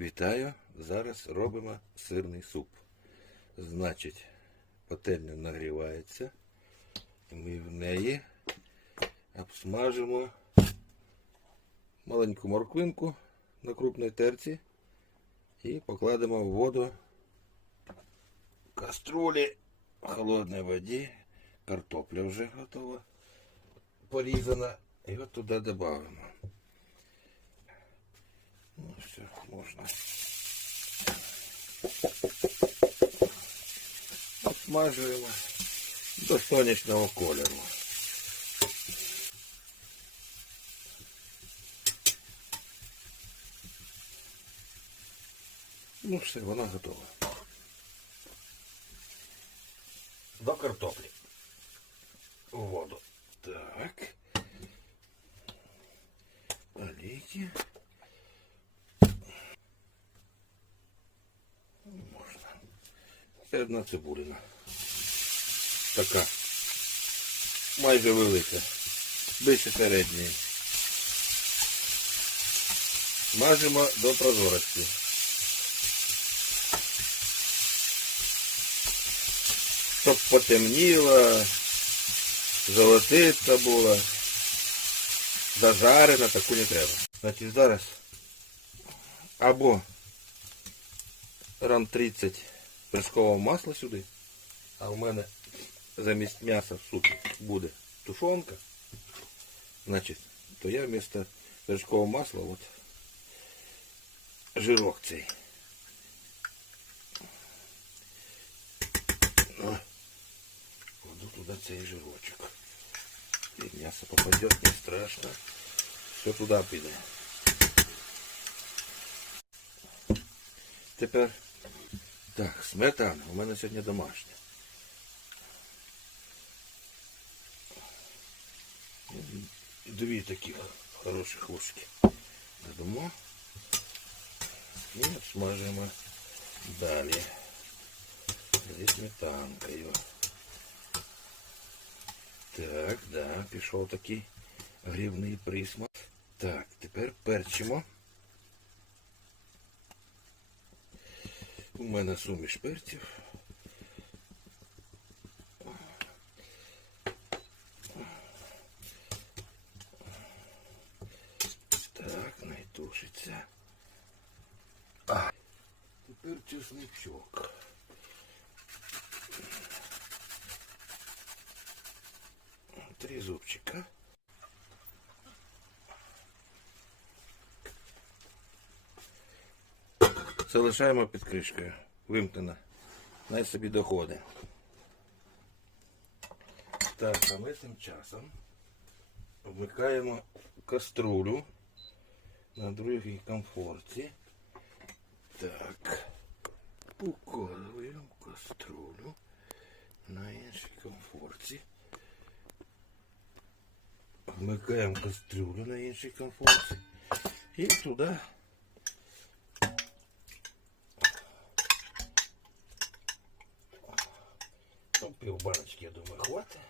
Вітаю! Зараз робимо сирний суп. Значить, пательня нагрівається. І ми в неї обсмажимо маленьку морквинку на крупній терці і покладемо в воду каструлі в холодній воді. Картопля вже готова, порізана. І от туди додамо. Ну, все, можна. Обсмажуємо до сонячного кольору. Ну все, вона готова. До картоплі. У воду. Так. Олійки. Це одна цибулина. Така. Майже велика. Більше середньої. Смажимо до прозорості. Щоб потемніла, золотиста була, зажарена, таку не треба. Значить зараз або грам 30 вершкового масла сюди, а в мене замість м'яса в супі буде тушонка. Значить, то я вместо вершкового масла от жирок цей. О, Кладу туди цей жирочок. І м'ясо попаде, не страшно. Все туди піде. Тепер так, сметана. У мене сьогодні домашня. Дві таких хороших ложки. Додамо. І смажимо далі. Зі сметанкою. Так, да, пішов такий грибний присмак. Так, тепер перчимо. У мене суміш перців. Так, найтушиться. А, тепер чесничок. Три зубчика. Залишаємо під кришкою. Вимкнено. Най собі доходить. Так, а ми тим часом вмикаємо каструлю на другій комфорті. Так. Укладуємо каструлю на іншій комфорті. Вмикаємо кастрюлю на іншій комфорті. І туди Ну, пів баночки, я думаю, хватить.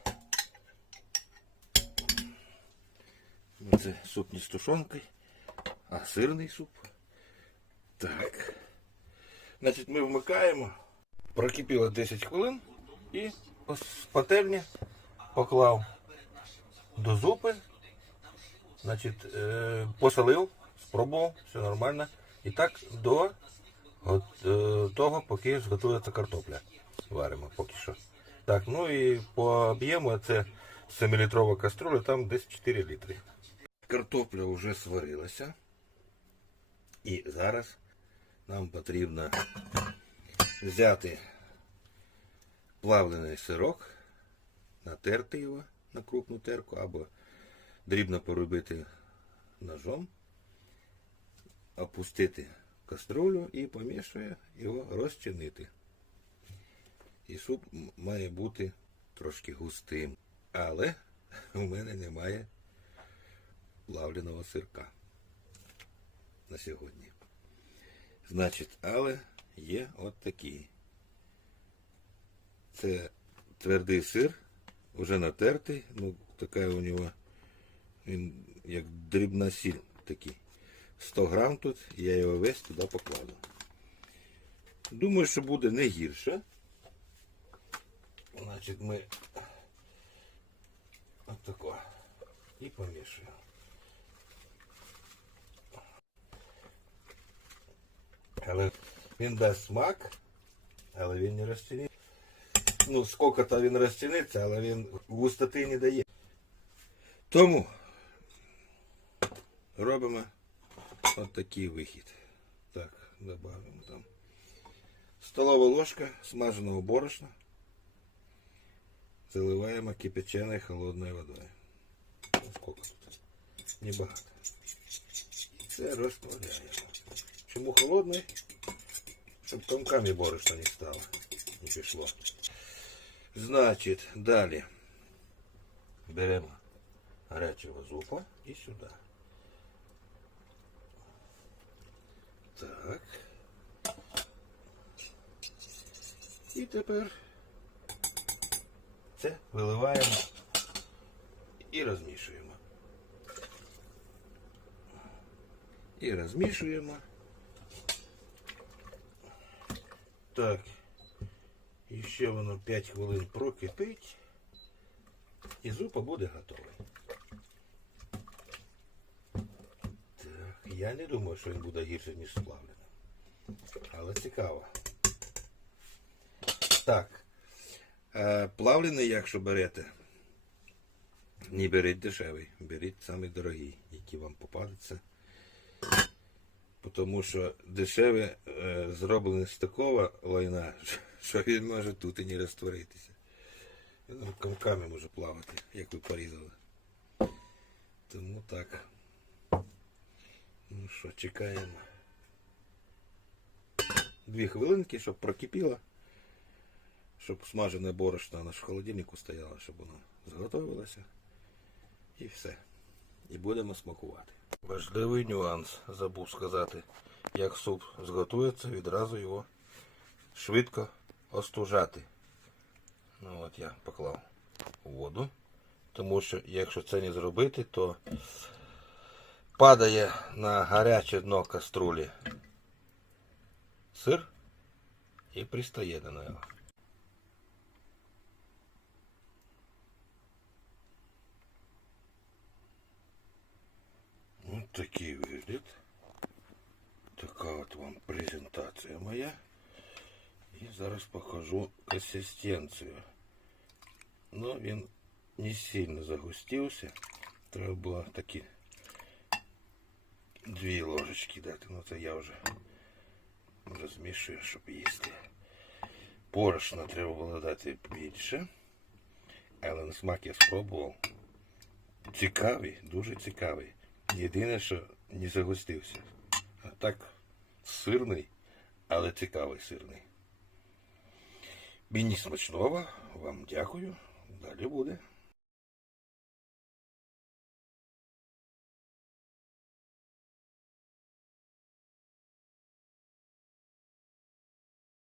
Ну, суп не з тушонкою, а сирний суп. Так. Значить, ми вмикаємо. Прокипіло 10 хвилин і з пательні поклав до зупи. Значить, е, посолив, спробував, все нормально. І так до е, того, поки зготується картопля. Варимо поки що. Так, ну і по об'єму це 7-літрова каструля, там десь 4 літри. Картопля вже сварилася. І зараз нам потрібно взяти плавлений сирок, натерти його на крупну терку або дрібно порубити ножом, опустити каструлю і помішує його розчинити. І суп має бути трошки густим. Але у мене немає плавленого сирка на сьогодні. Значить, але є от такий. Це твердий сир, вже натертий, ну така у нього, він як дрібна сіль такий. 100 грам тут, я його весь туди покладу. Думаю, що буде не гірше. Значить, ми отако і помішуємо. Але він дасть смак, але він не розчиниться. Ну, скільки-то він розчиниться, але він густоти не дає. Тому робимо от такий вихід. Так, додамо там. Столова ложка смаженого борошна. Заливаємо кипяченою холодною водою. Ну, скільки тут? Небагато. І це розкладаємо. Чому холодний? Щоб комками борошна не стало. Не пішло. Значить, далі беремо гарячого зупа і сюди. Так. І тепер Це виливаємо і розмішуємо. І розмішуємо. Так. І ще воно 5 хвилин прокипить. І зупа буде готовий. Так, я не думаю, що він буде гірше, ніж сплавлений. Але цікаво. Так. Е, плавлений, якщо берете, не беріть дешевий, беріть самий дорогий, який вам попадеться. Тому що дешеве е, зроблене з такого лайна, що він може тут і не розтворитися. Він комками може плавати, як ви порізали. Тому так. Ну що, чекаємо. Дві хвилинки, щоб прокипіло. Щоб смажене борошно на холодильнику стояло, щоб воно зготовилося. І все. І будемо смакувати. Важливий нюанс, забув сказати. Як суп зготується, відразу його швидко остужати. Ну от я поклав воду. Тому що якщо це не зробити, то падає на гаряче дно каструлі сир і пристає до нього. Ось такий вигляд. Така от вам презентація моя. І зараз покажу консистенцію. Ну, він не сильно загустився. Треба було такі дві ложечки дати. Ну це я вже розмішую, щоб їсти. Порошна треба було дати більше. Але на смак я спробував. Цікавий, дуже цікавий. Єдине, що не загустився. А так, сирний, але цікавий сирний. Мені смачного, вам дякую. Далі буде.